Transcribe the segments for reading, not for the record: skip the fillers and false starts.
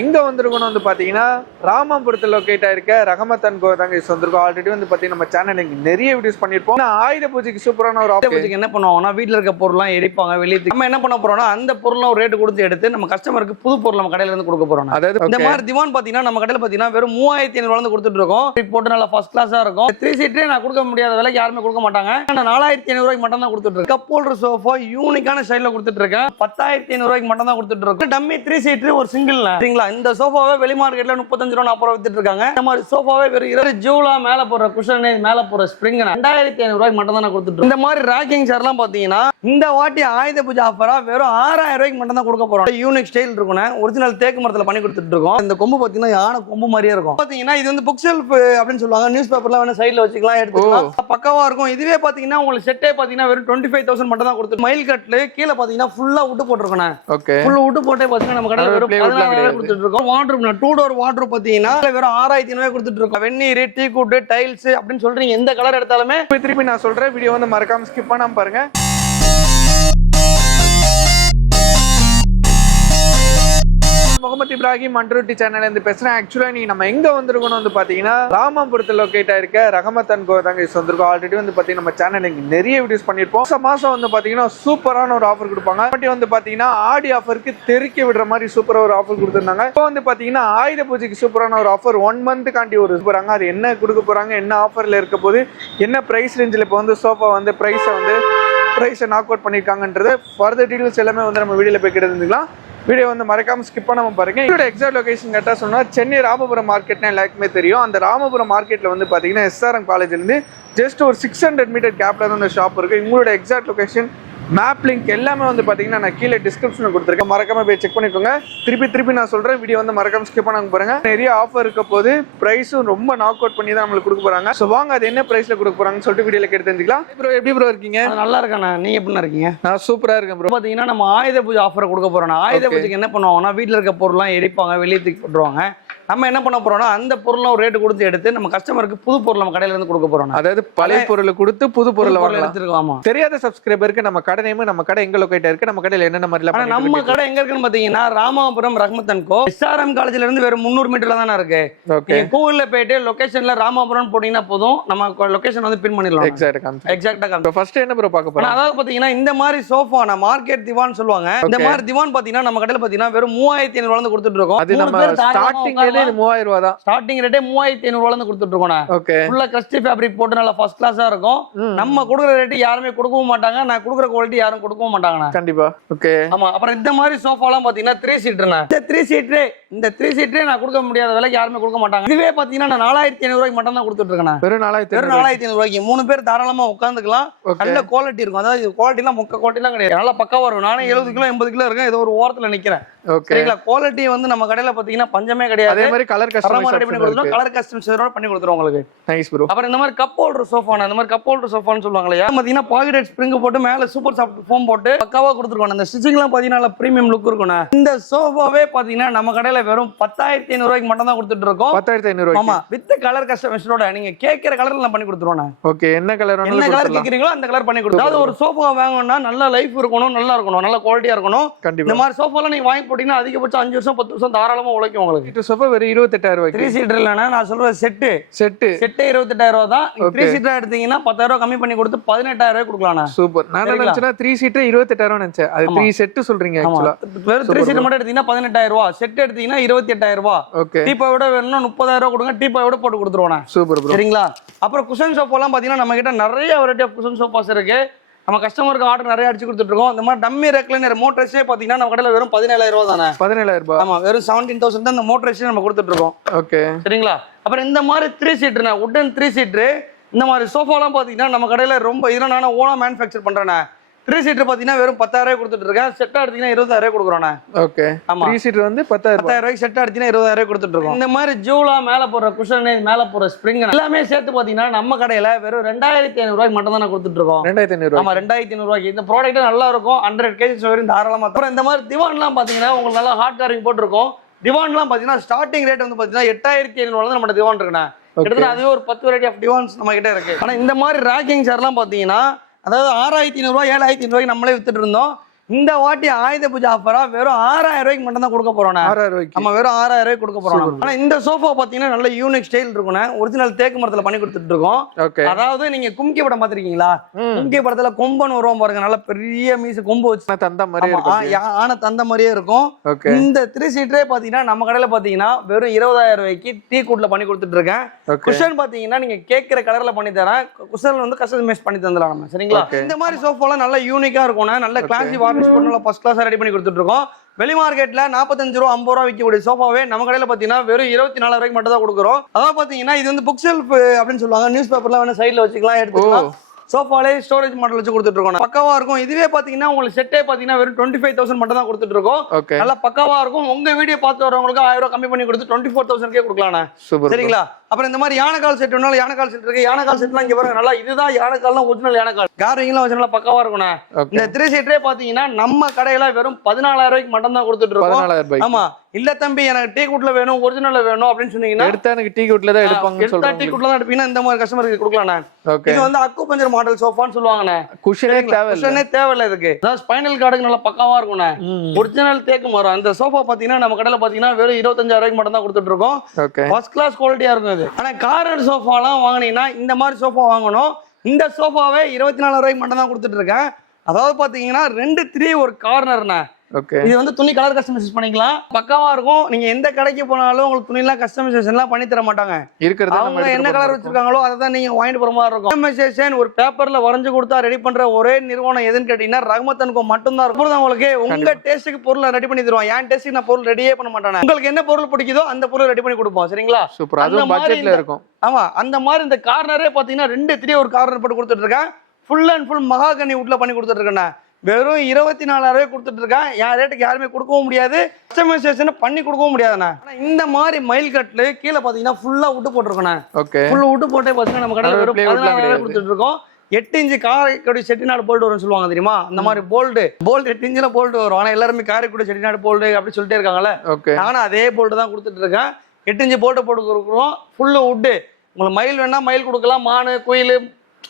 எங்க வந்திருக்கணும் வந்து பாத்தீங்கன்னா ராமபுரத்தில் லொக்கேட் ஆயிருக்க ரஹமத் அண்ட் கோ தாங்க வந்திருக்கோம். ஆல்ரெடி வந்து பாத்தீங்கன்னா நம்ம சேனல் நிறைய வீடியோஸ் பண்ணிருப்போம். ஆயுத பூஜைக்கு சூப்பரான ஒரு ஆயுத பூஜைக்கு என்ன பண்ணுவாங்கன்னா வீட்டில் இருக்க பொருள்லாம் எரிப்பாங்க வெளியே. நம்ம என்ன பண்ண போறோம்னா அந்த பொருள்லாம் ஒரு ரேட்டு கொடுத்து எடுத்து நம்ம கஸ்டமருக்கு புது பொருள் நம்ம கடையில இருந்து கொடுக்க போறோம். அதாவது இந்த மாதிரி திவான் பாத்தீங்கன்னா நம்ம கடையில் பாத்தீங்கன்னா வெறும் 3500 கொடுத்துட்டு இருக்கோம். போட்டு நல்லா ஃபர்ஸ்ட் கிளாஸா இருக்கும். 3 சீட்டே நான் கொடுக்க முடியாத விலைக்கு யாருமே கொடுக்க மாட்டாங்க. 4500 மட்டும் தான் கொடுத்துட்டு இருக்கேன். கப் ஹோல்டர் சோஃபா யூனிக்கான ஸ்டைல்ல கொடுத்துட்டு இருக்கேன். 10500 மட்டும் தான் கொடுத்துட்டு இருக்கோம். டம்மி 3 சீட்டர் ஒரு சிங்கிள். சரிங்களா? இந்த சோஃபாவை வெளி மார்க்கெட்ல 35 ரூபா 40 வித்துட்டு இருக்காங்க. இந்த மாதிரி சோஃபாவே வெறும் 20 ஜூலா மேல போற குஷன் மேல போற ஸ்ப்ரிங் 2500 மட்டும் தான் கொடுத்துட்டு இருக்கோம். இந்த மாதிரி ராக்கிங் சேர்லாம் பாத்தீங்கன்னா இந்த வாட்டி ஆயுத பூஜை ஆஃபரா வெறும் 6000 மட்டும் தான் கொடுக்க போறோம். யூனிக் ஸ்டைல் இருக்கும். ஒரிஜினல் தேக்கு மரத்துல பண்ணி கொடுத்துட்டு இருக்கோம். இந்த கொம்பு பாத்தீங்கன்னா யானை கொம்பு மாதிரியே இருக்கும். பாத்தீங்கன்னா இது வந்து புக் ஷெல்ஃப் அப்படின்னு சொல்லுவாங்க. நியூஸ் பேப்பர்லாம் வேணா சைடுல வச்சுக்கலாம், எடுத்துக்கலாம். பக்கவா இருக்கும். இதுவே பாத்தீங்கன்னா உங்களுக்கு செட்டே பாத்தீங்கன்னா வெறும் 25000 மட்டும் தான் கொடுத்துட்டு. மைல் கட்ல கீழே பாத்தீங்கன்னா ஃபுல்லா விட்டு போட்டுருக்கோம். ஓகே, ஃபுல்லா விட்டு போட்டே பாத்தீங்கன்னா நம்ம கடையில வெறும் 16000 கொடுத்துட்டு இருக்கோம். வார்ட்ரோப் 2 டோர் வார்ட்ரோப் பாத்தீங்கன்னா வெறும் 6500 கொடுத்துட்டு இருக்கோம். வெந்நீர், டீ கூட்டு, டைல்ஸ் அப்படின்னு சொல்றீங்க எந்த கலர் எடுத்தாலுமே. திருப்பி நான் சொல்றேன், வீடியோ வந்து மறக்காம ஸ்கிப் பண்ணாம பாருங்க. முகமது இப்ராஹிம் அண்டர்வுட்டி சேனல்ல இருந்து பேசுறேன். ஆக்சுவலா நீ நம்ம எங்க வந்திருக்கணும் வந்து பாத்தீங்கன்னா ராமபுரத்தில் லொக்கேட் ஆயிருக்க ரஹமத் அண்ட் கோ தாங்க வந்திருக்கோம். ஆல்ரெடி வந்து பாத்தீங்கன்னா நம்ம சேனல் நிறைய வீடியோஸ் பண்ணிருப்போம். மாசம் வந்து பாத்தீங்கன்னா சூப்பரான ஒரு ஆஃபர் கொடுப்பாங்க. வந்து பாத்தீங்கன்னா ஆடி ஆஃபருக்கு தெறிக்க விடுற மாதிரி சூப்பரா ஒரு ஆஃபர் கொடுத்திருந்தாங்க. இப்போ வந்து பாத்தீங்கன்னா ஆயுத பூஜைக்கு சூப்பரான ஒரு ஆஃபர் 1 மந்த் காண்டி ஒரு போறாங்க. அது என்ன கொடுக்க போறாங்க, என்ன ஆஃபர்ல இருக்க போது, என்ன பிரைஸ் ரேஞ்சில் இப்போ வந்து சோஃபா வந்து பிரைஸை நாக் அவுட் பண்ணிருக்காங்கன்றது ஃபர்தர் டீடைல்ஸ் எல்லாமே வந்து நம்ம வீடியோல போய் கிட்டதுக்கலாம். வீடியோ வந்து மறக்காம ஸ்கிப் பண்ணாம பாருங்க. இதோட எக்ஸாக்ட் லொகேஷன் கேட்டா சொன்னா சென்னை ராமபுரம் மார்க்கெட்னா எல்லாருக்குமே தெரியும். அந்த ராமபுரம் மார்க்கெட்ல வந்து பாத்தீங்கன்னா SRM காலேஜ்ல இருந்து ஜஸ்ட் ஒரு 600 மீட்டர் கேப்ல தான் இந்த ஷாப் இருக்கு. உங்களோட எக்ஸாக்ட் லொகேஷன், மேப் லிங்க் எல்லாமே வந்து பாத்தீங்கன்னா நான் கீழே டிஸ்கிரிப்ஷனில் கொடுத்துருக்கேன். மறக்காம போய் செக் பண்ணிக்கோங்க. திருப்பி நான் சொல்றேன், வீடியோ வந்து மறக்காம ஸ்கிப் பண்ணாம பாருங்க. நிறைய ஆஃபர் இருக்க போது பிரைஸும் ரொம்ப நாக் அவுட் பண்ணி தான் நம்மளுக்கு கொடுக்க போறாங்க. ஸோ வாங்க அது என்ன பிரைஸ்ல கொடுக்க போறாங்கன்னு சொல்லிட்டு வீடியோல கேட்டு தெரிஞ்சுக்கலாம். ப்ரோ எப்படி ப்ரோ இருக்கீங்க? நல்லா இருக்கேன். நீங்க எப்படி இருக்கீங்க? நான் சூப்பரா இருக்கேன் ப்ரோ. பாத்தீங்கன்னா நம்ம ஆயுத பூஜை ஆஃபர் கொடுக்க போறோம். ஆயுத பூஜைக்கு என்ன பண்ணுவாங்கன்னா வீட்டில் இருக்க பொருள்லாம் எரிப்பாங்க, வெளியே தூக்கி போட்டுருவாங்க. நம்ம என்ன பண்ண போறோம்னா அந்த பொருள்லாம் ஒரு ரேட்டு கொடுத்து எடுத்து நம்ம கஸ்டமருக்கு புது பொருள் நம்ம கடையில இருந்து கொடுக்க போறோம். அதாவது பழைய பொருளை கொடுத்து புது பொருளை எடுத்துருக்கோம். தெரியாத சப்ஸ்கிரைபருக்கு நம்ம கடை நேம், நம்ம கடை எங்க லொகேட் இருக்கு, நம்ம கடையில என்னென்ன மாதிரி நம்ம கடை எங்க இருக்குன்னு பாத்தீங்கன்னா Ramapuram Rahmat and go SRM காலேஜ்ல இருந்து வெறும் 300 மீட்டர்ல தானே இருக்கு. கூகுள்ல போயிட்டு லொகேஷன்ல ராமபுரம் போட்டீங்கன்னா போதும், நம்ம லொகேஷன் வந்து பின் பண்ணிடலாம். எக்ஸாக்ட்டா ஃபர்ஸ்ட் என்ன ப்ரோ பார்க்க போறோம்? அதாவது பாத்தீங்கன்னா இந்த மாதிரி சோஃபா மார்க்கெட் திவான் சொல்லுவாங்க. இந்த மாதிரி திவான் பாத்தீங்கன்னா நம்ம கடையில பாத்தீங்கன்னா வெறும் 3500 வந்து கொடுத்துட்டு இருக்கோம். அது நம்ம ஸ்டார்டிங்ல 3000 ரூபாய் தான். ஸ்டார்டிங் ரேட்டே 3500 கொடுத்துட்டு இருக்கோம். ஓகே, ஃபுல்லா கிரஸ்டி ஃபேப்ரிக் போட்டு நல்லா ஃபர்ஸ்ட் கிளாஸா இருக்கும். நம்ம கொடுக்குற ரேட் யாருமே கொடுக்கவும் மாட்டாங்க, நான் கொடுக்குற குவாலிட்டி யாரும் கொடுக்கவும் மாட்டாங்க. கண்டிப்பா. ஓகே, ஆமா. அப்புறம் இந்த மாதிரி சோஃபாலாம் பாத்தீங்கன்னா 3 சீட்டர்னா இந்த 3 சீட்டரே நான் கொடுக்க முடியாத விலைக்கு யாருமே கொடுக்க மாட்டாங்க. இதுவே பாத்தீங்கன்னா நான் 4500 மட்டும் தான் கொடுத்துட்டு இருக்கேன். வெறும் 4500 3 பேர் தாராளமா உட்காந்துக்கலாம். நல்ல குவாலிட்டி இருக்கும். அதாவது குவாலிட்டி எல்லாம் மொக்க குவாலிட்டி எல்லாம் கிடையாது, நல்லா பக்காவா இருக்கும். நானே 70 கிலோ 80 கிலோ இருக்கேன், ஏதோ ஒரு ஓரத்துல நிக்கிறேன். சரிங்களா? குவாலிட்டி வந்து நம்ம கடையில பாத்தீங்கன்னா பஞ்சமே கிடையாது. அதே மாதிரி கலர் கஸ்டமைஸ் பண்ணி கொடுத்துறோம் உங்களுக்கு. Nice bro. அப்புறம் இந்த மாதிரி கப் ஹோல்டர் சோஃபா, அந்த மாதிரி கப் ஹோல்டர் சோஃபான்னு சொல்லுவாங்க இல்லையா, பாத்தீங்கன்னா பாக்கெட் ஸ்ப்ரிங் போட்டு மேல சூப்பர் சாஃப்ட் ஃபோம் போட்டு பக்காவா கொடுத்துருக்கோம். அந்த ஸ்டிச்சிங்லாம் பாத்தீங்கன்னா பிரீமியம் லுக் இருக்கும். இந்த சோஃபாவே பாத்தீங்கன்னா நம்ம கடையில வெறும் 10500 மட்டும் தான் கொடுத்துட்டு இருக்கோம். 10500. ஆமா, வித் கலர் கஸ்டமைஸோட நீங்க கேக்குற கலர்ல நான் பண்ணி கொடுத்துருவோம். ஓகே, என்ன கலர் கேக்குறீங்களோ அந்த கலர் பண்ணி கொடுத்துருவோம். அதாவது ஒரு சோஃபா வாங்கணும்னா நல்ல லைஃப் இருக்கணும், நல்லா இருக்கணும், நல்ல குவாலிட்டியா இருக்கணும். இந்த மாதிரி சோஃபாலாம் நீங்க வாங்கி போட்டீங்கன்னா அதிகபட்சம் 5 வருஷம் 10 வருஷம் தாராளமா உழைக்கும் உங்களுக்கு. இந்த சோஃபா வெறும் 28000 3 சீட்டர் இல்லனா நான் சொல்ற செட் 28000 தான். 3 சீட்டர் எடுத்தீங்கன்னா 10000 கம்மி பண்ணி கொடுத்து 18000 கொடுக்கலாம். சூப்பர். நான் நினைச்சேனா 3 சீட்டர் 28000 நினைச்சேன். அது 3 செட் சொல்றீங்க एक्चुअली. வெறும் 3 சீட்டர் மட்டும் எடுத்தீங்கன்னா 18000, செட் எடுத்தீங்கன்னா 28000. ஓகே, டீப்பா விட வேணும்னா 30000 கொடுங்க, டீப்பா விட போட்டு கொடுத்துருவோம். Super bro. சரிங்களா? அப்புறம் குஷன் சோஃபாலாம் பாத்தீங்கன்னா நம்ம கிட்ட நிறைய வெரைட்டி ஆஃப் குஷன் சோஃபாஸ் இருக்கு. நம்ம கஸ்டமருக்கு ஆர்டர் நிறைய அடிச்சு கொடுத்துட்டு இருக்கோம். இந்த மாதிரி டம்மி ரெக்லைனர் மோட்டர்ஸே பாத்தீங்கன்னா நம்ம கடையில வெறும் 17000 தானே. 17000. ஆமா, வெறும் 17000 தான் இந்த மோட்டர்ஸே நம்ம கொடுத்துட்டு இருக்கோம். ஓகே, சரிங்களா? அப்புறம் இந்த மாதிரி 3 சீட்டர் உட்டன் 3 சீட்டர் இந்த மாதிரி சோஃபாலாம் பாத்தீங்கன்னா நம்ம கடையில ரொம்ப இதெல்லாம் நான் ஓனா மேனுஃபேக்சர் பண்றேன். 3 சீட்டர் பாத்தீங்கன்னா வெறும் 10000 கொடுத்துட்டு இருக்கேன். செட்டா எடுத்தீங்கன்னா 20000 கொடுக்குறோம். ஓகே, ஆமா, 3 சீட்டர் வந்து 10000 செட்டா எடுத்தீங்கன்னா 20000 கொடுத்துட்டு இருக்கோம். இந்த மாதிரி ஜூலா மேல போற குஷன் மேல போற ஸ்ப்ரிங் எல்லாமே சேர்த்து பாத்தீங்கன்னா நம்ம கடையில வெறும் 2500 மட்டும் தான் கொடுத்துட்டு இருக்கோம். 2500. ஆமா, 2500. இந்த ப்ராடக்ட் நல்லா இருக்கும். 100 kg வரையும் தாராளமா. அப்புறம் இந்த மாதிரி திவான்லாம் பாத்தீங்கன்னா உங்களுக்கு நல்லா ஹார்ட் காரிங் போட்டிருக்கோம். திவான்லாம் பாத்தீங்கன்னா ஸ்டார்டிங் ரேட் வந்து பாத்தீங்கன்னா 8500 நம்ம திவான் இருக்குண்ணா. கிட்டத்தட்ட அதுவே ஒரு 10 வெரைட்டி ஆஃப் டிவான்ஸ் நம்ம கிட்ட இருக்கு. ஆனா இந்த மாதிரி ராக்கிங் சேர்லாம் பாத்தீங்கன்னா அதாவது 6500 7500 நம்மளே வித்துட்டு இருந்தோம். இந்த வாட்டி ஆயுத பூஜை ஆஃபரா வெறும் 6000 ரூபாய்க்கு மட்டும் தான் கொடுக்க போறோம். 6000 ரூபாய்க்கு. நம்ம வெறும் 6000 ரூபாய்க்கு கொடுக்க போறோம். ஆனா இந்த சோஃபா பாத்தீங்கன்னா நல்ல யூனிக் ஸ்டைல் இருக்கும்னா, ஒரிஜினல் தேக்கு மரத்துல பண்ணி கொடுத்துட்டு இருக்கோம். ஓகே. அதாவது நீங்க கும்கி படம் பாத்திருக்கீங்களா? கும்கி படத்துல கொம்பன் வருவோம் பாருங்க, நல்ல பெரிய மீச கொம்பு வச்சு தந்த மாதிரியே இருக்கும். ஆன தந்த மாதிரியே இருக்கும். இந்த 3 சீட்டரே பாத்தீங்கன்னா நம்ம கடையில பாத்தீங்கன்னா வெறும் 20000 ரூபாய்க்கு டீ கூட்ல பண்ணி கொடுத்துட்டு இருக்கேன். குஷன் பாத்தீங்கன்னா நீங்க கேக்குற கலர்ல பண்ணி தரேன். குஷன் வந்து கஸ்டமைஸ் பண்ணி தந்தலாம் நம்ம. சரிங்களா? இந்த மாதிரி சோஃபாலாம் நல்ல யூனிக்கா இருக்கும், நல்ல கிளாசி வார்னிஷ் பண்ணி நல்ல ஃபர்ஸ்ட் கிளாஸா ரெடி பண்ணி கொடுத்துட்டு இருக்கோம். வெளி மார்க்கெட்ல 45 ரூபா 50 ரூபா விற்கக்கூடிய சோஃபாவே நம்ம கடையில பாத்தீங்கன்னா வெறும் 24 ரூபாய்க்கு மட்டும் தான் கொடுக்குறோம். அதாவது பாத்தீங்கன்னா இது வந்து புக் ஷெல்ஃப் அப்படின்னு சொல்லுவாங்க. நியூஸ் பேப்பர்லாம் வேணா சைட்ல வச்சுக்கலாம், எடுத்துக்கலாம். சோஃபாலே ஸ்டோரேஜ் மாடல் வச்சு கொடுத்துட்டு இருக்கோம். பக்காவா இருக்கும். இதுவே பாத்தீங்கன்னா உங்களுக்கு செட்டே பாத்தீங்கன்னா வெறும் 25,000 மட்டும் தான் கொடுத்துட்டு இருக்கோம். நல்லா பக்காவா இருக்கும். உங்க வீடியோ பார்த்து வரவங்களுக்கு 1000 ரூபாய் கம்மி பண்ணி கொடுத்து 24,000 கொடுக்கலாம். சரிங்களா? அப்புறம் இந்த மாதிரி யானைக்கால் செட் வேணாலும் யானைக்கால் செட் இருக்கு. யானைக்கால் செட்லாம் இங்க பாருங்க, நல்லா இதுதான் யானைக்கால்லாம் ஒரிஜினல் யானைக்கால். கார்விங்லாம் வச்சு நல்லா பக்காவா இருக்கும். இந்த 3 சீட்டரே பாத்தீங்கன்னா நம்ம கடையில வெறும் 14,000 ரூபாய்க்கு மட்டும் தான் கொடுத்துட்டு இருக்கோம். ஆமா. இல்ல தம்பி எனக்கு டீ கூட்ல வேணும், ஒரிஜினல்ல வேணும் அப்படின்னு சொன்னீங்கன்னா எடுத்தா எனக்கு டீ கூட்ல தான் எடுப்பாங்க. எடுத்தா டீ கூட்ல தான் எடுப்பீங்கன்னா இந்த மாதிரி கஸ்டமருக்கு கொடுக்கலாம். இது வந்து அக்கு பஞ்சர் மாடல் சோஃபான்னு சொல்லுவாங்க. குஷனே தேவையில்லை இதுக்கு. அதாவது ஸ்பைனல் கார்டுக்கு நல்லா பக்காவா இருக்கும். ஒரிஜினல் தேக்கு மரம். இந்த சோஃபா பாத்தீங்கன்னா நம்ம கடையில பாத்தீங்கன்னா வெறும் 25,000 ரூபாய்க்கு மட்டும் தான் கொடுத்துட்டு இருக்கோம். ஃபர்ஸ்ட் கிளாஸ் குவாலிட்டியா இருக்கும் இது. ஆனா கார்னர் சோஃபாலாம் வாங்கினீங்கன்னா இந்த மாதிரி சோஃபா வாங்கணும். இந்த சோஃபாவே 24,000 ரூபாய்க்கு மட்டும் தான் கொடுத்துட்டு இருக்கேன். அதாவது பாத்தீங்கன்னா 2-3 ஒரு கார்னர்னா. இது வந்து துணி கலர் கஸ்டமைசேஷன் பண்ணிக்கலாம். பக்காவா இருக்கும். நீங்க எந்த கடைக்கு போனாலும் உங்களுக்கு துணி எல்லாம் கஸ்டமைசேஷன் எல்லாம் பண்ணி தர மாட்டாங்க. அவங்க என்ன கலர் வச்சிருக்காங்களோ அதை தான் நீங்க வாங்கிட்டு போற மாதிரி இருக்கும். கஸ்டமைசேஷன் ஒரு பேப்பர்ல வரைஞ்சு கொடுத்தா ரெடி பண்ற ஒரே நிறுவனம் எதுன்னு கேட்டீங்கன்னா ரஹ்மத் அண்ட் கோ மட்டும் தான் இருக்கும். உங்களுக்கு உங்க டேஸ்ட்டுக்கு பொருளை ரெடி பண்ணி தருவோம். என் டேஸ்ட்டுக்கு நான் பொருள் ரெடியே பண்ண மாட்டேன். உங்களுக்கு என்ன பொருள் பிடிக்குதோ அந்த பொருள் ரெடி பண்ணி கொடுப்போம். சரிங்களா? சூப்பர். அது பட்ஜெட்ல இருக்கும். ஆமா. அந்த மாதிரி இந்த கார்னரே பாத்தீங்கன்னா 2-3 ஒரு கார்னர் போட்டு கொடுத்துட்டு இருக்கேன். ஃபுல் அண்ட் ஃபுல் மகாகனி வுட்ல பண்ணி கொடுத்துட்டு இருக்கேன். வெறும் 24,000 ரூபாய் கொடுத்துட்டு இருக்கேன். என் ரேட்டுக்கு யாருமே கொடுக்கவும் முடியாது, கஸ்டமைசேஷன் பண்ணி கொடுக்கவும் முடியாதுண்ணா. இந்த மாதிரி மயில் கட்ல கீழே பாத்தீங்கன்னா ஃபுல்லா விட்டு போட்டுருக்கேன். ஃபுல்லா விட்டு போட்டே பாத்தீங்கன்னா நம்ம கடையில் வெறும் 14,000 கொடுத்துட்டு இருக்கோம். 8 இன்ச்சு காரைக்குடி செட்டிநாடு போல்டு வரும்னு சொல்லுவாங்க தெரியுமா? அந்த மாதிரி போல்டு 8 இன்ச்சுல போல்டு வரும். ஆனா எல்லாருமே காரைக்குடி செட்டிநாடு போல்டு அப்படி சொல்லிட்டே இருக்காங்கல்ல. நானும் அதே போல்டு தான் கொடுத்துட்டு இருக்கேன். 8 இன்ச்சு போல்டு போட்டு கொடுக்குறோம். Full wood. உங்களுக்கு மயில் வேணா மயில் கொடுக்கலாம், மானு குயில்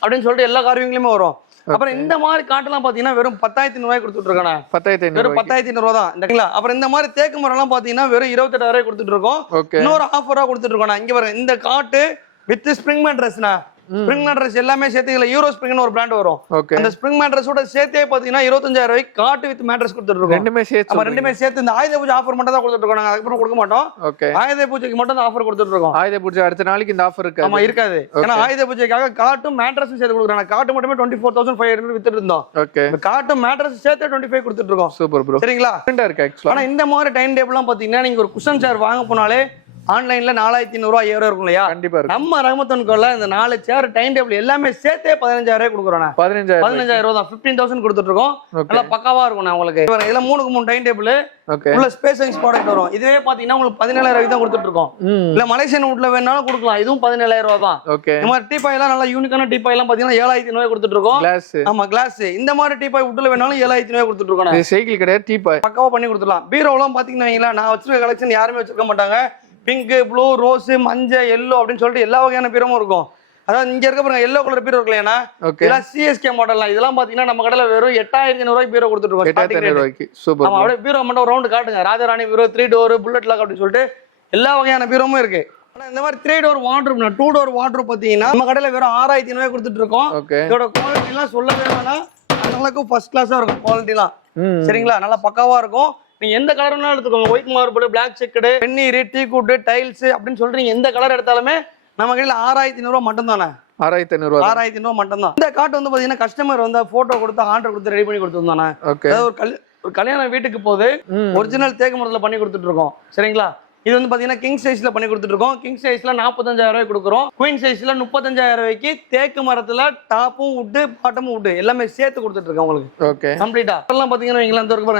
அப்படின்னு சொல்லிட்டு எல்லா கார்விங்லயுமே வரும். அப்புறம் இந்த மாதிரி காட்டெல்லாம் பாத்தீங்கன்னா வெறும் 10,500 ரூபாய் கொடுத்துட்டு இருக்கேன். 10,500 வெறும் 10,500 ரூபா தான். அப்புறம் இந்த மாதிரி தேக்கு மரம் எல்லாம் பாத்தீங்கன்னா வெறும் 28,000 ரூபாய் கொடுத்துட்டு இருக்கோம். இன்னொரு ஆஃபரா கொடுத்துட்டு இருக்கோம். இங்க பாருங்க, இந்த காட்டு வித் ஸ்ப்ரிங் மேட்ரஸ்னா. ஸ்ப்ரிங் மேட்ரஸ் எல்லாமே சேர்த்து இதுல யூரோ ஸ்ப்ரிங்னு ஒரு பிராண்ட் வரும். அந்த ஸ்ப்ரிங் மேட்ரஸோட சேர்த்தே பாத்தீங்கன்னா 25,000 ரூபாய்க்கு காட்டு வித் மேட்ரஸ் கொடுத்துட்டு இருக்கோம். ரெண்டுமே சேர்த்து இந்த ஆயுத பூஜை ஆஃபர் மட்டும் தான் கொடுத்துட்டு இருக்கோம். அதுக்கப்புறம் கொடுக்க மாட்டோம். ஆயுத பூஜைக்கு மட்டும் தான் ஆஃபர் கொடுத்துட்டு இருக்கோம். ஆயுத பூஜை அடுத்த நாளைக்கு இந்த ஆஃபர் இருக்கு. ஆமா, இருக்காது. ஏன்னா ஆயுத பூஜைக்காக காட்டும் மேட்ரஸும் சேர்த்து கொடுக்குறாங்க. காட்டு மட்டுமே 24,500 வித்துட்டு இருந்தோம். காட்டு மேட்ரஸ் சேர்த்து 25 கொடுத்துட்டு இருக்கோம். Super bro. சரிங்களா? ஆனா இந்த மாதிரி டைம் டேபிள் எல்லாம் பாத்தீங்கன்னா நீங்க ஒரு குஷன் சேர் வாங்க போனாலே ஆன்லைன்ல 4,500 ரூபாய் 7,000 இருக்கும் இல்லையா? கண்டிப்பா. நம்ம ரஹ்மத் அண்ட் கோல இந்த 4 சேர் டைம் டேபிள் எல்லாமே சேர்த்தே 15,000 ரூபாய் கொடுக்குறோம். 15,000 ரூபாய் தான். 15,000 கொடுத்துட்டு இருக்கோம். நல்லா பக்காவா இருக்கும். உங்களுக்கு இதுல 3 டைம் டேபிள் உள்ள ஸ்பேஸ் சைஸ் ப்ராடக்ட் வரும். இதுவே பாத்தீங்கன்னா உங்களுக்கு 17,000 ரூபாய் தான் கொடுத்துட்டு இருக்கோம். இல்ல மலேசியன் வுட்ல வேணாலும் கொடுக்கலாம். இதுவும் 17,000 ரூபாய் தான். இந்த மாதிரி டீபாய் எல்லாம் நல்லா யூனிக்கான டீபாய் எல்லாம் பாத்தீங்கன்னா 7,500 ரூபாய் கொடுத்துட்டு இருக்கோம். ஆமா, கிளாஸ். இந்த மாதிரி டீபாய் வுட்ல வேணாலும் 7,500 ரூபாய் கொடுத்துட்டு இருக்கோம். இது சைக்கிள் கிடையாது, டீபாய். பக்காவா பண்ணி கொடுத்துடலாம். பீரோலாம் பாத்தீங்கன்னா நான் வச்சிருக்க கலெக்ஷன் யாருமே வச்சிருக்க மாட்டாங்க. பிங்க், ப்ளூ, ரோஸ், மஞ்சள், எல்லோ அப்படின்னு சொல்லிட்டு எல்லா வகையான பீரமும் இருக்கும். அதாவது இங்க இருக்க பாருங்க, எல்லோ கலர் பீரோ இருக்குல்லையா? இதெல்லாம் சிஎஸ்கே மாடல்லாம். இதெல்லாம் பாத்தீங்கன்னா நம்ம கடையில வெறும் 8,500 ரூபாய்க்கு பீரோ கொடுத்துட்டு இருக்கோம். 8,500 ரூபாய்க்கு. சூப்பர். ஆமா, அப்படியே பீரோ மட்டும் ரவுண்ட் காட்டுங்க. ராஜாராணி பீரோ, 3 டோர், புல்லட் லாக் அப்படின்னு சொல்லிட்டு எல்லா வகையான பீரோமும் இருக்கு. ஆனா இந்த மாதிரி 3 டோர் வார்ட்ரூப், 2 டோர் வார்ட்ரூப் பாத்தீங்கன்னா நம்ம கடையில வெறும் 6,500 ரூபாய் கொடுத்துட்டு இருக்கோம். இதோட குவாலிட்டி எல்லாம் சொல்லவே வேணாம். அந்த அளவுக்கு ஃபர்ஸ்ட் கிளாஸா இருக்கும் குவாலிட்டி எல்லாம். சரிங்களா? நல்லா பக்காவா இருக்கும். நீங்க எந்த கலர் வேணாலும் எடுத்துக்கோங்க. ஒயிட் மார்பிள், பிளாக் செக்கடு, வெந்நீர், டீ கூட்டு, டைல்ஸ் அப்படின்னு சொல்றீங்க. எந்த கலர் எடுத்தாலுமே நம்ம கடையில 6,500 ரூபாய் மட்டும் தானே. 6,500 ரூபாய் மட்டும் தான். இந்த காட்டு வந்து பாத்தீங்கன்னா கஸ்டமர் வந்து போட்டோ கொடுத்து ஆர்டர் கொடுத்து ரெடி பண்ணி கொடுத்துருந்தானே. அதாவது ஒரு கல்யாண வீட்டுக்கு போது ஒரிஜினல் தேக்கு மரத்துல பண்ணி கொடுத்துட்டு இருக்கோம். சரிங்களா? இது வந்து பாத்தீங்கன்னா கிங் சைஸ்ல பண்ணி கொடுத்துட்டு இருக்கோம். கிங் சைஸ்ல 45,000 ரூபாய் கொடுக்குறோம். குயின் சைஸ்ல 35,000 ரூபாய்க்கு தேக்கு மரத்துல டாப்பும் வுட், பாட்டமும் வுட் எல்லாமே சேர்த்து கொடுத்துட்டு இருக்கோம் உங்களுக்கு. ஓகே, கம்ப்ளீட்டா. இதெல்லாம் பாத்தீங்கன்னா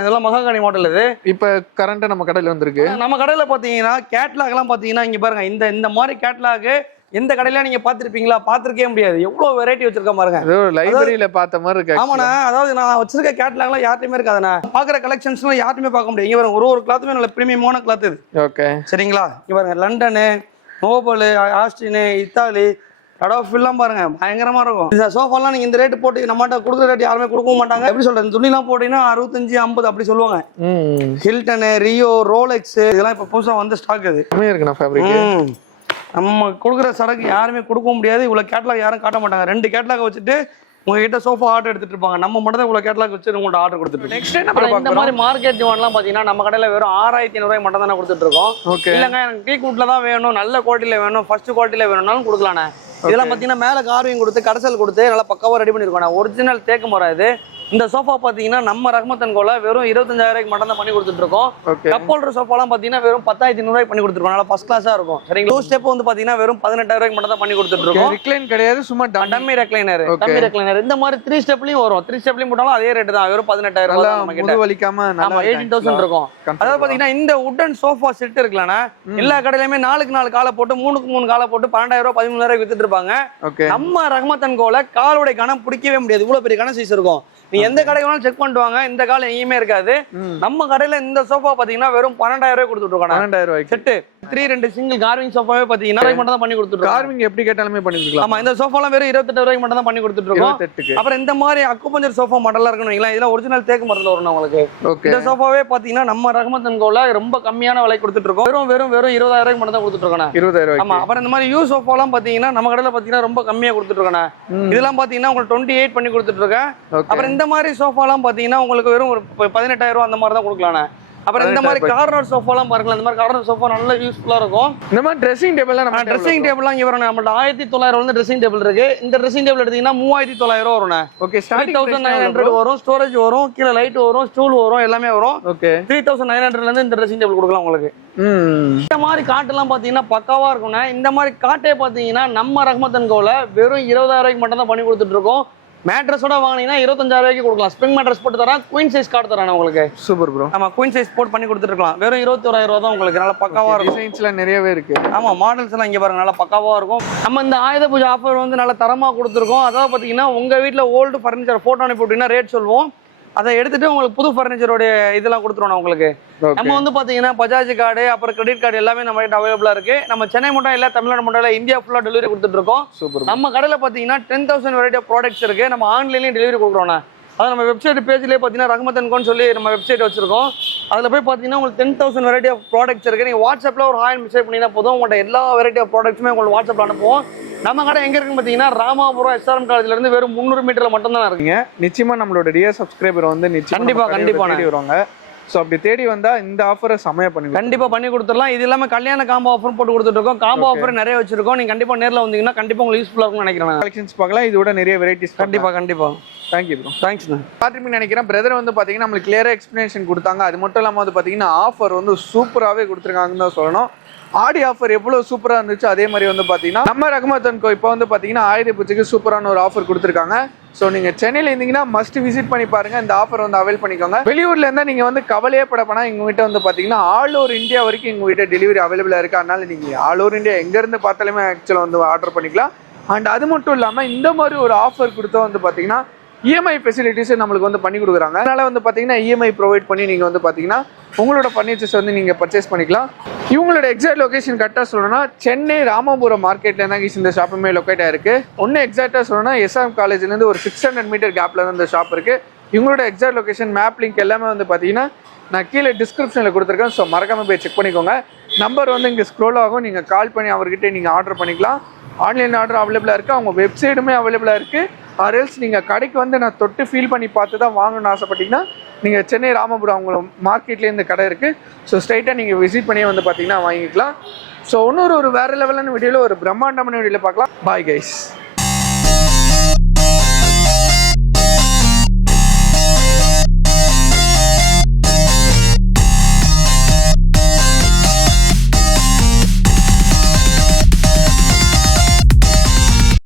இதெல்லாம் மகாகனி மாடல். இது இப்ப கரண்டா நம்ம கடையில வந்திருக்கு. நம்ம கடையில பாத்தீங்கன்னா கேட்லாக் எல்லாம் பாத்தீங்கன்னா இங்க பாருங்க, இந்த மாதிரி கேட்லாக் எந்த கடையில நீங்க பாத்திருப்பீங்களா? பாத்திருக்கவே முடியாது. எவ்வளவு வெரைட்டி வச்சிருக்க பாருங்க. லைப்ரரியில பார்த்த மாதிரி இருக்கு. ஆமாண்ணா, அதாவது நான் வச்சிருக்க கேட்லாக்லாம் யார்ட்டுமே இருக்காதுண்ணா. பாக்குற கலெக்ஷன்ஸ்லாம் யாருமே பார்க்க முடியாது. இங்க பாருங்க, ஒரு கிளாத்துமே நல்ல பிரீமியமான கிளாத் இது. ஓகே, சரிங்களா? இங்க பாருங்க, லண்டனு, நோபல், ஆஸ்டின், இத்தாலி, கடை ஃபுல்லாம் பாருங்க பயங்கரமா இருக்கும். இந்த சோஃபாலாம் நீங்க இந்த ரேட் போட்டு நம்மகிட்ட கொடுக்குற ரேட் யாருமே கொடுக்க மாட்டாங்க. எப்படி சொல்றது, இந்த துணிலாம் போட்டீங்கன்னா 65 50 அப்படி சொல்லுவாங்க. ஹில்டன், ரியோ, ரோலெக்ஸ் இதெல்லாம் இப்ப புதுசா வந்து ஸ்டாக் இது இருக்குண்ணா ஃபேப்ரிக். நம்ம கொடுக்குற சரக்கு யாருமே கொடுக்க முடியாது. இவ்வளவு கேட்லாக் யாரும் காட்ட மாட்டாங்க. 2 கேட்லாக் வச்சுட்டு உங்ககிட்ட சோஃபா ஆர்டர் எடுத்துட்டு இருப்பாங்க. நம்ம மட்டும் தான் இவ்வளவு கேட்லாக் வச்சு உங்கள்ட்ட ஆர்டர் கொடுத்துட்டு. நெக்ஸ்ட் என்ன இந்த மாதிரி மார்க்கெட் டிமாண்ட்லாம் பாத்தீங்கன்னா நம்ம கடையில வெறும் 6500 ரூபாய் மட்டும் தான் கொடுத்துட்டு இருக்கோம். இல்லங்க எனக்கு டீ கூட்ல தான் வேணும், நல்ல குவாலிட்டியில வேணும், ஃபர்ஸ்ட் குவாலிட்டியில வேணும்னாலும் கொடுக்கலானே. இதெல்லாம் பாத்தீங்கன்னா மேல கார்விங் கொடுத்து கடைசல் கொடுத்து நல்லா பக்காவா ரெடி பண்ணிருக்கோம். ஒரிஜினல் தேக்கு மரம் இது. இந்த சோஃபா பாத்தீங்கன்னா நம்ம ரஹ்மத் அண்ட் கோல வெறும் 25000 ரூபாய்க்கு மட்டும் தான் பண்ணி கொடுத்துட்டு இருக்கோம். கப் ஹோல்டர் சோஃபாலாம் பாத்தீங்கன்னா வெறும் 10500 ரூபாய்க்கு பண்ணி கொடுத்துருக்கோம். நல்லா ஃபர்ஸ்ட் கிளாஸா இருக்கும். சரிங்களா. 2 ஸ்டெப் வந்து பாத்தீங்கன்னா வெறும் 18000 ரூபாய்க்கு மட்டும் தான் பண்ணி கொடுத்துட்டு இருக்கோம். ரிக்ளைன் கிடையாது, சும்மா டம்மி ரெக்ளைனர். டம்மி ரெக்ளைனர் இந்த மாதிரி 3 ஸ்டெப்லயும் வரும். 3 ஸ்டெப்லயும் போட்டாலும் அதே ரேட் தான், வெறும் 18000 ரூபாய் நம்ம கிட்ட. வலிக்காம ஆமா 18000 இருக்கும். அதாவது பாத்தீங்கன்னா இந்த வுடன் சோஃபா செட் இருக்குலனா எல்லா கடையிலயுமே 4க்கு 4 காலை போட்டு 3க்கு 3 காலை போட்டு 12000 ரூபாய் 13000 ரூபாய்க்கு வித்துட்டு இருப்பாங்க. நம்ம ரஹ்மத் அண்ட் கோல காலோட கணம் பிடிக்கவே முடியாது. இவ்வளவு பெரிய கணம் சைஸ் இருக்கும். நீ எந்த கடைக்கு வேணாலும் செக் பண்ணிட்டு வாங்க, இந்த காலம் எங்கேயுமே இருக்காது. நம்ம கடையில இந்த சோஃபா பாத்தீங்கன்னா வெறும் 12000 ரூபாய் கொடுத்துட்டு இருக்கோம். 12000 ரூபாய்க்கு செட் 2 சிங்கிள் கார்விங் சோஃபாவே பாத்தீங்கன்னா மட்டும் தான் பண்ணி கொடுத்துட்டு. கார்விங் எப்படி கேட்டாலுமே பண்ணி கொடுக்கலாம். ஆமா இந்த சோஃபாலாம் வெறும் 28000 ரூபாய்க்கு மட்டும் தான் பண்ணி கொடுத்துட்டு இருக்கோம். அப்புறம் இந்த மாதிரி அக்குபஞ்சர் சோஃபா மாடலா இருக்குன்னு வைங்களா, இதெல்லாம் ஒரிஜினல் தேக்கு மரத்துல வரும் உங்களுக்கு. இந்த சோஃபாவே பாத்தீங்கன்னா நம்ம ரஹ்மத் அண்ட் கோல ரொம்ப கம்மியான விலை கொடுத்துட்டு இருக்கோம். வெறும் 20000 ரூபாய்க்கு மட்டும் தான் கொடுத்துட்டு இருக்கோம். 20000 ரூபாய். ஆமா அப்புறம் இந்த மாதிரி யூ சோஃபாலாம் பாத்தீங்கன்னா நம்ம கடையில பாத்தீங்கன்னா ரொம்ப கம்மியா கொடுத்துட்டு இருக்கோம். இதெல்லாம் பாத்தீங்கன்னா உங்களுக்கு 28 பண்ணி கொடுத்துட்டு இருக்கேன். அப்புறம் இந்த மாதிரி சோஃபாலாம் பாத்தீங்கன்னா உங்களுக்கு வெறும் 18000 ரூபாய் அந்த மாதிரி தான் கொடுக்கலானே. அப்புறம் இந்த மாதிரி கார்னர் சோஃபாலாம் பாருங்களேன். இந்த மாதிரி கார்னர் சோஃபா நல்ல யூஸ்ஃபுல்லா இருக்கும். இந்த மாதிரி ட்ரெஸ்ஸிங் டேபிள்லாம் நம்ம ட்ரெஸ்ஸிங் டேபிள்லாம் இங்க வரும். நம்மள்ட்ட 1900 வந்து ட்ரெஸ்ஸிங் டேபிள் இருக்கு. இந்த ட்ரெஸ்ஸிங் டேபிள் எடுத்தீங்கன்னா 3900 வரும்ண்ணே. ஓகே, 3900 வரும். ஸ்டோரேஜ் வரும், கீழே லைட் வரும், ஸ்டூல் வரும், எல்லாமே வரும். ஓகே 3900ல இருந்து இந்த ட்ரெஸ்ஸிங் டேபிள் கொடுக்கலாம் உங்களுக்கு. இந்த மாதிரி காட்டெல்லாம் பாத்தீங்கன்னா பக்காவா இருக்கும்ண்ணே. இந்த மாதிரி காட்டே பாத்தீங்கன்னா நம்ம ரஹ்மத் அண்ட் கோல வெறும் 20000 ரூபாய்க்கு மட்டும் தான் பண்ணி கொடுத்துட்டு இருக்கோம். மேட்ரஸோட வாங்கினீங்கன்னா 25000 ரூபாய்க்கு கொடுக்கலாம். ஸ்ப்ரிங் மேட்ரஸ் போட்டு தரேன், குயின் சைஸ் கார்டு தரேன் உங்களுக்கு. Super bro. ஆமா குயின் சைஸ் போட்டு பண்ணி கொடுத்துருக்கலாம். வெறும் 21000 ரூபாய் தான் உங்களுக்கு. நல்லா பக்காவா இருக்கும். டிசைன்ஸ்ல நிறையவே இருக்கு. ஆமா மாடல்ஸ் எல்லாம் இங்க பாருங்க நல்லா பக்காவா இருக்கும். நம்ம இந்த ஆயுத பூஜை ஆஃபர் வந்து நல்ல தரமா கொடுத்துருக்கோம். அதாவது பாத்தீங்கன்னா உங்க வீட்டுல ஓல்டு ஃபர்னிச்சர் போட்டோ அனுப்பி விட்டீங்கன்னா ரேட் சொல்லுவோம். அதை எடுத்துட்டு உங்களுக்கு புது ஃபர்னிச்சரோட இதெல்லாம் கொடுத்துருவோம் உங்களுக்கு. நம்ம வந்து பாத்தீங்கன்னா பஜாஜ் கார்டு அப்புறம் கிரெடிட் கார்டு எல்லாமே நம்ம கிட்ட அவைலபிளா இருக்கு. நம்ம சென்னை மட்டும் இல்ல, தமிழ்நாடு மட்டும் இல்ல, இந்தியா ஃபுல்லா டெலிவரி கொடுத்துட்டு இருக்கோம். நம்ம கடையில பாத்தீங்கன்னா 10000 வெரைட்டி ஆஃப் ப்ராடக்ட்ஸ் இருக்கு. நம்ம ஆன்லைன்லயும் டெலிவரி கொடுக்குறோம். அது நம்ம வெப்சைட் பேஜ்லேயே பார்த்தீங்கன்னா ரஹ்மத் அண்ட் கோன்னு சொல்லி நம்ம வெப்சைட் வச்சிருக்கோம். அதில் போய் பார்த்தீங்கன்னா உங்களுக்கு 10000 வெரைட்டி ஆஃப் ப்ராடக்ட்ஸ் இருக்குது. நீங்கள் வாட்ஸ்அப்பில் ஒரு ஹாய் மெசேஜ் பண்ணிங்கன்னா போதும், உங்கள்கிட்ட எல்லா வெரைட்டி ஆஃப் ப்ராடக்ட்ஸுமே உங்களுக்கு வாட்ஸ்அப்பில் அனுப்புவோம். நம்ம கடை எங்கே இருக்குன்னு பார்த்தீங்கன்னா ராமாபுரம் SRM காலேஜ்லேருந்து வெறும் 300 மீட்டரில் மட்டும்தான் இருக்குங்க. நிச்சயமாக நம்மளோட டியர் சப்ஸ்கிரைபர் வந்து நிச்சயமாக கண்டிப்பாக வருவாங்க. ஸோ அப்படி தேடி வந்தால் இந்த ஆஃபரை செமையா பண்ணி கண்டிப்பாக பண்ணி கொடுத்துடலாம். இது இல்லாமல் கல்யாண காம்போ ஆஃபர் போட்டு கொடுத்துருக்கோம். காம்போ ஆஃபர் நிறைய வச்சிருக்கோம். நீங்கள் கண்டிப்பாக நேரில் வந்தீங்கன்னா கண்டிப்பாக உங்களுக்கு யூஸ்ஃபுல்லாக இருக்கும்னு நினைக்கிறேன். கலெக்ஷன்ஸ் பார்க்கலாம், இதோட நிறைய வெரைட்டிஸ். கண்டிப்பாக தேங்க்யூ ப்ரோ. தேங்க்ஸ் நான் பார்த்துருப்பீங்கன்னு நினைக்கிறேன். பிரதர் வந்து பார்த்தீங்கன்னா நம்மளுக்கு கிளியராக எக்ஸ்ப்ளனேஷன் கொடுத்தாங்க. அது மட்டும் இல்லாமல் வந்து பார்த்தீங்கன்னா ஆஃபர் வந்து சூப்பராகவே கொடுத்துருக்காங்கன்னு தான் சொல்லணும். ஆடி ஆஃபர் எவ்வளோ சூப்பராக இருந்துச்சு அதே மாதிரி வந்து பார்த்தீங்கன்னா நம்ம ரஹ்மத் அண்ட் கோ இப்போ வந்து பார்த்தீங்கன்னா ஆயுத பூஜைக்கு சூப்பரான ஒரு ஆஃபர் கொடுத்துருக்காங்க. ஸோ நீங்கள் சென்னையில் இருந்தீங்கன்னா மஸ்ட் விசிட் பண்ணி பாருங்க. இந்த ஆஃபர் வந்து அவைல் பண்ணிக்கோங்க. வெளியூர்ல இருந்தால் நீங்கள் வந்து கவலையே படப்போனா எங்ககிட்ட வந்து பார்த்தீங்கன்னா ஆல் ஓவர் இந்தியா வரைக்கும் எங்ககிட்ட டெலிவரி அவைலபிளாக இருக்குது. அதனால நீங்கள் ஆல் ஓவர் இந்தியா எங்கேருந்து பார்த்தாலுமே ஆக்சுவலாக வந்து ஆர்டர் பண்ணிக்கலாம். அண்ட் அது மட்டும் இல்லாமல் இந்த மாதிரி ஒரு ஆஃபர் கொடுத்தா வந்து பார்த்தீங்கன்னா இஎம்ஐ ஃபெசிலிட்டிஸ் நம்மளுக்கு வந்து பண்ணி கொடுக்குறாங்க. அதனால வந்து பார்த்தீங்கன்னா இஎம்ஐ ப்ரொவைட் பண்ணி நீங்கள் வந்து பார்த்தீங்கன்னா உங்களோட ஃபர்னிச்சர்ஸ் வந்து நீங்கள் பர்ச்சேஸ் பண்ணிக்கலாம். இவங்களோட எக்ஸாக்ட் லொகேஷன் கரெக்டாக சொல்லணும்னா சென்னை ராமபுரம் மார்க்கெட்டில் தான் இந்த ஷாப்புமே லொக்கேட் ஆயிருக்கு. ஒன்று எக்ஸாக்டாக சொல்லணும்னா SRM காலேஜ்லேருந்து ஒரு 600 மீட்டர் கேப்பில் தான் இந்த ஷாப் இருக்குது. இவங்களோட எக்ஸாக்ட் லொகேஷன் மேப் லிங்க் எல்லாமே வந்து பார்த்தீங்கன்னா நான் கீழே டிஸ்கிரிப்ஷனில் கொடுத்துருக்கேன். ஸோ மறக்காமல் போய் செக் பண்ணிக்கோங்க. நம்பர் வந்து இங்கே ஸ்க்ரோல் ஆகும். நீங்கள் கால் பண்ணி அவர்கிட்ட நீங்கள் ஆர்டர் பண்ணிக்கலாம். ஆன்லைன் ஆர்டர் அவைலபிளாக இருக்குது. அவங்க வெப்சைட்டுமே அவைலபிளாக இருக்குது. ஆர்எல்ஸ் நீங்கள் கடைக்கு வந்து நான் தொட்டு ஃபீல் பண்ணி பார்த்து தான் வாங்கணும்னு ஆசைப்பட்டீங்கன்னா நீங்கள் சென்னை ராமபுரம் அவங்க மார்க்கெட்லேயே இந்த கடை இருக்குது. ஸோ ஸ்ட்ரைட்டாக நீங்கள் விசிட் பண்ணி வந்து பார்த்தீங்கன்னா வாங்கிக்கலாம். ஸோ இன்னொரு வேறு லெவலான வீடியோவில் ஒரு பிரம்மாண்டமான வீடியோவில் பார்க்கலாம். Bye guys.